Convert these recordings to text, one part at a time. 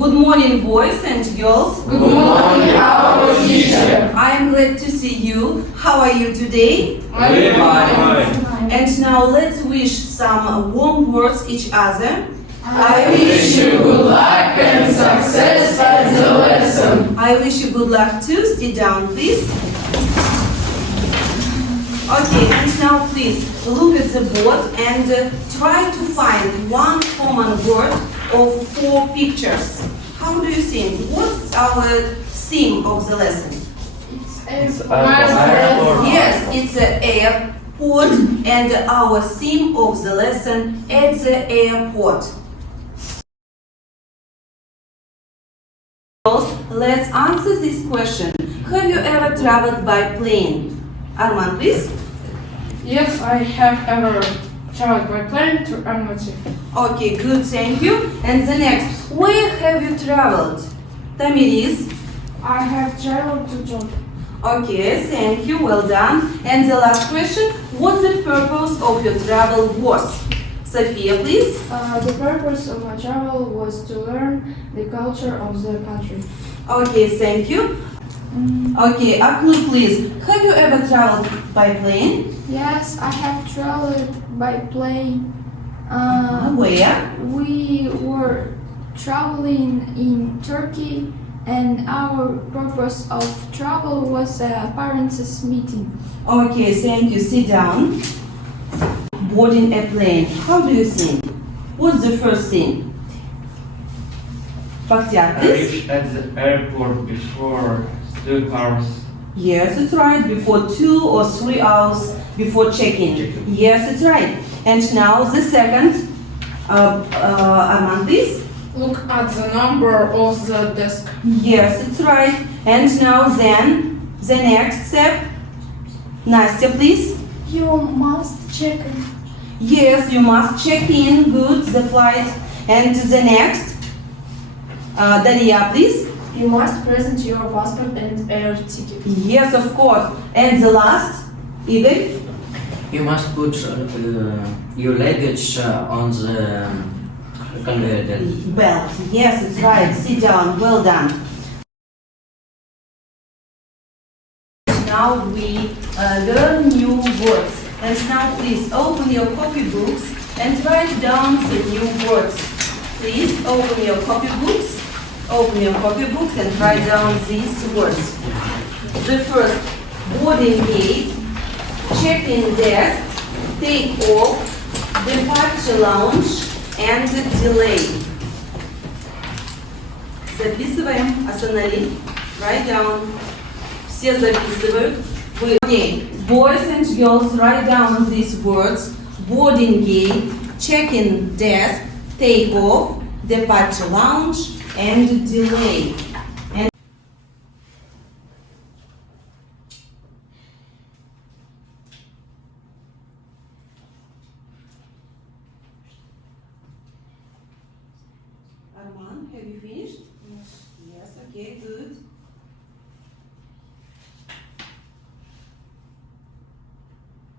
Good morning, boys and girls. Good morning, our teacher. I am glad to see you. How are you today? I'm fine. And now let's wish some warm words each other. I wish you good luck and success at the lesson. I wish you good luck too. Sit down, please. Okay, and now please look at the board and try to find one common word of 4 pictures. How do you think? What's our theme of the lesson? It's Yes, it's an airport, and our theme of the lesson at the airport. Let's answer this question. Have you ever traveled by plane? Arman, please. Yes, I have ever traveled by plane to Almaty. Okay, good, thank you. And the next, where have you traveled? Tamiris. I have traveled to Jordan. Okay, thank you, well done. And the last question, what the purpose of your travel was? Sophia, please. The purpose of my travel was to learn the culture of the country. Okay, thank you. Okay, Aklu, please. Have you ever traveled by plane? Yes, I have traveled by plane. Where? We were traveling in Turkey, and our purpose of travel was a parents' meeting. Okay, thank you. Sit down. Boarding a plane. How do you think? What's the first thing? Bakhtiar, I please. reached at the airport before 2 hours. Yes, it's right. Before 2 or 3 hours before check-in. Yes, it's right. And now the second. Arman, please. Look at the number of the desk. Yes, it's right. And now then, the next step. Nastya, please. You must check in. Yes, you must check in. Good, the flight. And the next. Daria, please. You must present your passport and air ticket. Yes, of course. And the last, Igor? You must put your luggage on the conveyor belt. Belt. Yes, it's right. Sit down. Well done. Now we learn new words. And now please open your copybooks and write down the new words. Please open your copybooks. Open your copybooks and write down these words. The first, boarding gate, check-in desk, take off, departure lounge, and delay. Записываем, останови. Write down. Все записывают. Okay. Boys and girls, write down these words. Boarding gate, check-in desk, take off, departure lounge, and delay. And Arman, have you finished? Yes. Yes, okay, good.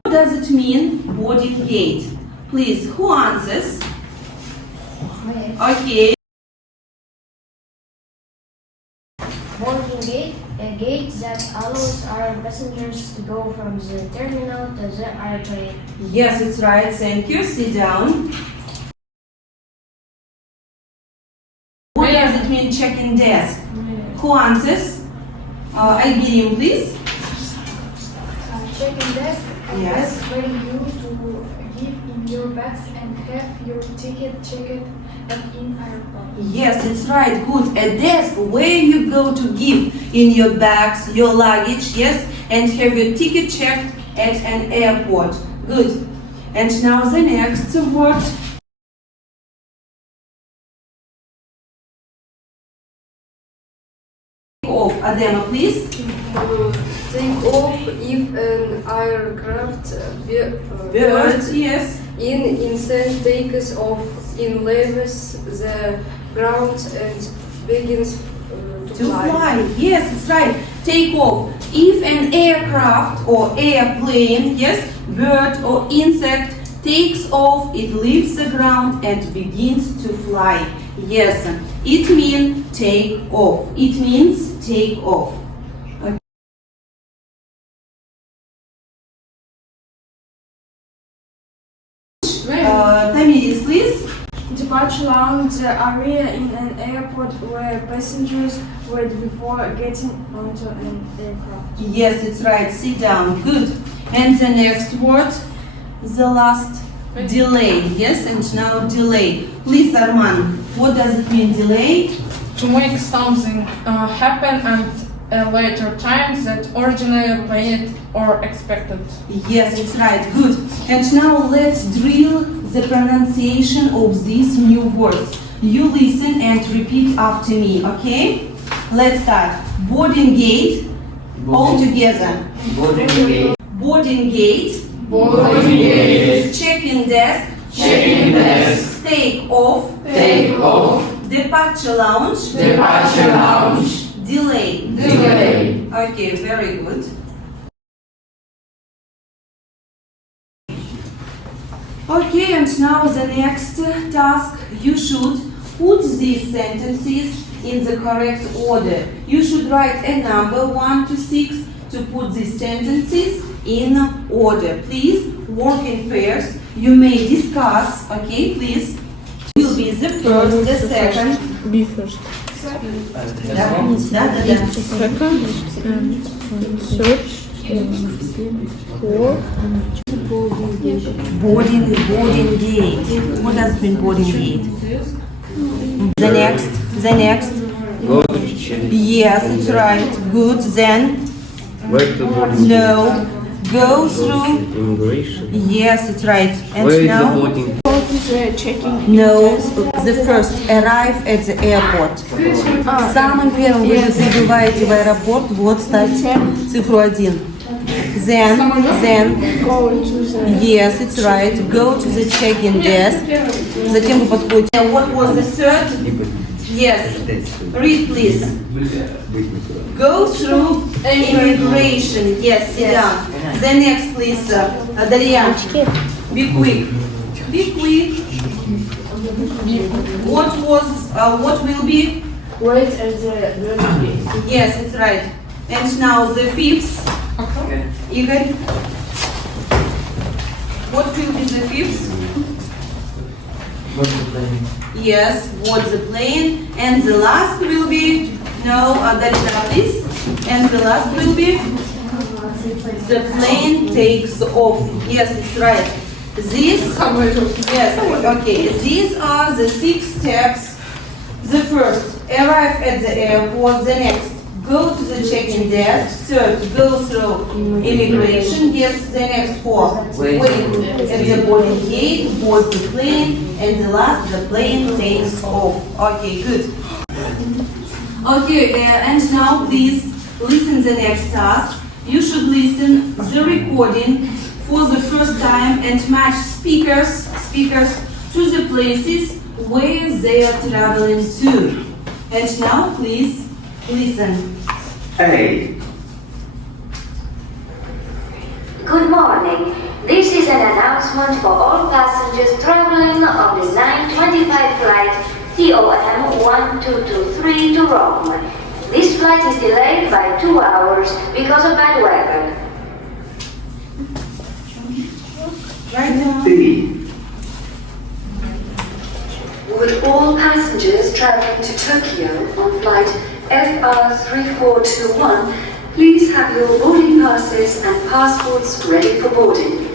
What does it mean, boarding gate? Please, who answers? Okay. Boarding gate, a gate that allows our passengers to go from the terminal to the airplane. Yes, it's right. Thank you. Sit down. What does it mean, check-in desk? Who answers? Iberian, please. Check-in desk, a Yes. desk where you to give in your bags and have your ticket checked in airport. Yes, it's right. Good. A desk where you go to give in your bags, your luggage, yes, and have your ticket checked at an airport. Good. And now the next word. Off. Adema, please. Take off if an aircraft Bird, yes. inside takes off in leaves the ground and begins To fly. Yes, it's right. Take off. If an aircraft or airplane, yes, bird or insect takes off, it leaves the ground and begins to fly. Yes, it means take off. It means take off. Tamiris, please. Departure lounge, the area in an airport where passengers wait before getting onto an aircraft. Yes, it's right. Sit down. Good. And the next word, the last, delay. Yes, and now delay. Please, Arman, what does it mean, delay? To make something happen at a later time that originally planned or expected. Yes, it's right. Good. And now let's drill the pronunciation of these new words. You listen and repeat after me, okay? Let's start. Boarding gate. All together. Boarding gate. Boarding gate. Boarding gate. Check-in desk. Check-in desk. Take off. Take off. Departure lounge. Departure lounge. Delay. Delay. Okay, very good. Okay, and now the next task. You should put these sentences in the correct order. You should write a number 1 to 6 to put these sentences in order. Please work in pairs. You may discuss, okay, please. Will be the first, the second. Be first. Да. Second, search for Boarding gate. What does it mean, boarding gate? The next. Go to check. Yes, it's right. Good. Then, Where to boarding? no. Go through. Immigration. Yes, it's right. And Where is the now, boarding? checking. no. The first, arrive at the airport. Самым первым вы же прибываете в аэропорт, вот ставьте цифру 1. Then, Go to the yes, it's right. Go to the check-in desk. Затем вы подходите. What was the third? Yes. Read, please. Go through immigration. Yes, sit down. The next, please. Daria, be quick. Be quick. What will be? wait at the boarding gate. Yes, it's right. And now the fifth. Igor. What will be the fifth? What's the plane? Yes, what's the plane? And the last will be, no, Darina, please. And the last will be, the plane takes off. Yes, it's right. Yes, okay. These are the 6 steps. The first, arrive at the airport. The next, go to the check-in desk. Third, go through immigration. Yes, the next 4, wait at the boarding gate, board the plane, and the last, the plane takes off. Okay, good. Okay, and now please listen the next task. You should listen the recording for the first time and match speakers to the places where they are traveling to. And now please listen. A. Good morning. This is an announcement for all passengers traveling on the 9:25 flight TOM 1223 to Rome. This flight is delayed by 2 hours because of bad weather. Right now. B. Would all passengers traveling to Tokyo on flight FR3421 please have your boarding passes and passports ready for boarding.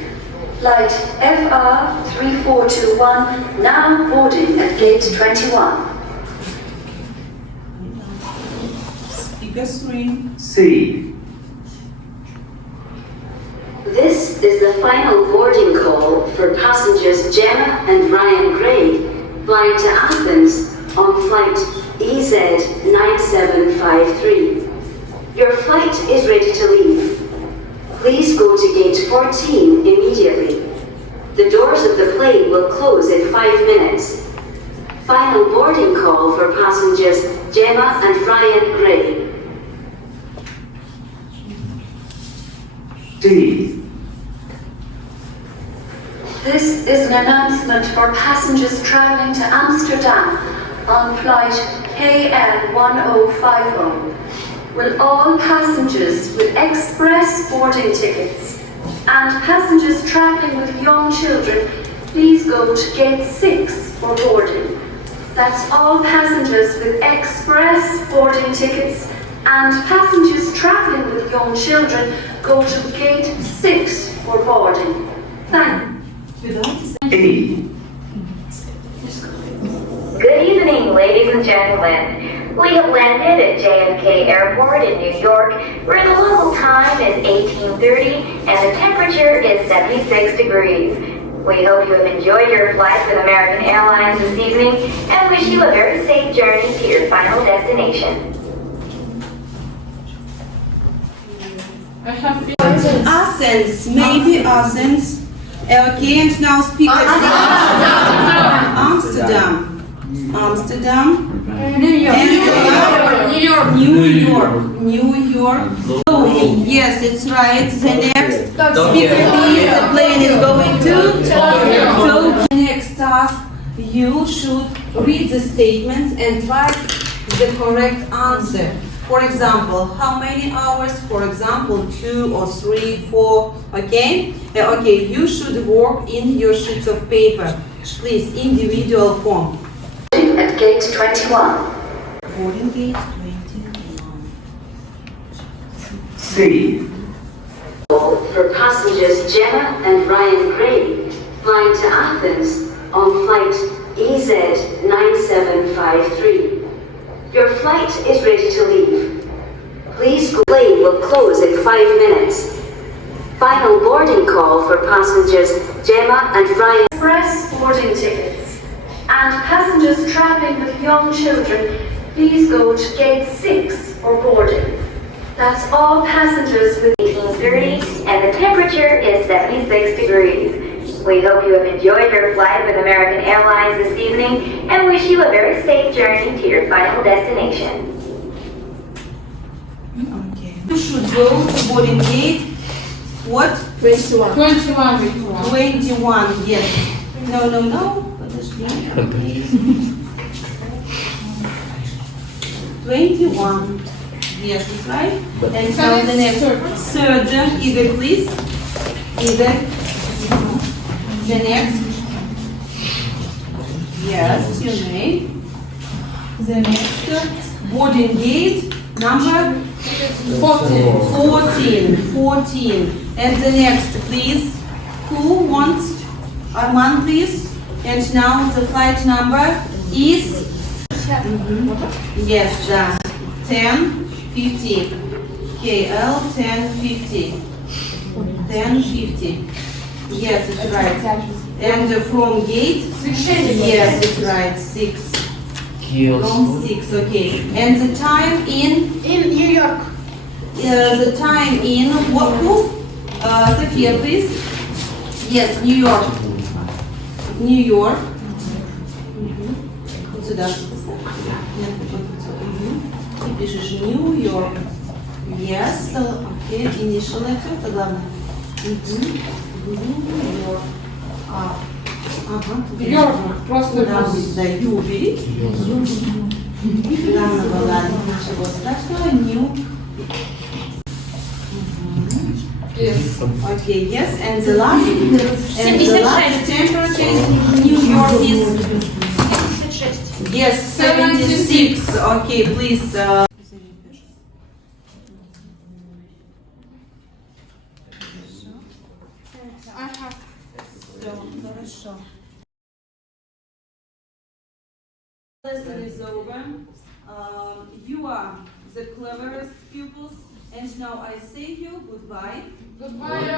Flight FR3421 now boarding at gate 21. Speaker 3. C. This is the final boarding call for passengers Gemma and Ryan Gray flying to Athens on flight EZ9753. Your flight is ready to leave. Please go to gate 14 immediately. The doors of the plane will close in 5 minutes. Final boarding call for passengers Gemma and Ryan Gray. D. This is an announcement for passengers traveling to Amsterdam on flight KL 1050 will all passengers with express boarding tickets and passengers travelling with young children please go to gate 6 for boarding. That's all passengers with express boarding tickets and passengers travelling with young children go to gate 6 for boarding. Thank you. E. Good evening, ladies and gentlemen. We have landed at JFK Airport in New York, where the local time is 18:30 and the temperature is 76 degrees. We hope you have enjoyed your flight with American Airlines this evening and wish you a very safe journey to your final destination. I have Athens, maybe Athens. Okay, and now speak Amsterdam. Amsterdam. New York. New York. New York. New York. Oh, yes, it's right. The next speaker is the plane is going to Tokyo. Next task, you should read the statements and write the correct answer. For example, how many hours? For example, 2 or 3, 4. Okay? Okay, you should work in your sheets of paper. Please, individual form. At gate 21. Boarding gate 21. C. For passengers Gemma and Ryan Gray flying to Athens on flight EZ 9753. Your flight is ready to leave. Please, the plane will close in 5 minutes. Final boarding call for passengers Gemma and Ryan. Express boarding tickets and passengers traveling with young children, please go to gate 6 for boarding. That's all passengers with 18:30 and the temperature is 76 degrees. We hope you have enjoyed your flight with American Airlines this evening and wish you a very safe journey to your final destination. Okay. You should go to boarding gate. What? 21. 21, yes. No. Подожди. 21. Yes, it's right. And now the next. Third, Igor, please. Igor. The next. Yes, you may. The next. Boarding gate. Number? 14. And the next, please. Who wants? Arman, please. And now the flight number is? Yes, 1050. KL 1050. 1050. Yes, it's right. And from gate? Yes, it's right. 6. From 6, okay. And the time in? In New York. The time in what group? Sophia, please. Yes, New York. New York. Вот сюда. Ты пишешь New York. Yes, okay. Initial letter, это главное. New York. Йорк, просто Да, Ю убери. Рано была, ничего страшного. New. Yes. Okay, yes, and the last temperature is New York is yes, 76. Okay, please. Lesson is over. You are the cleverest pupils, and now I say you goodbye. Goodbye.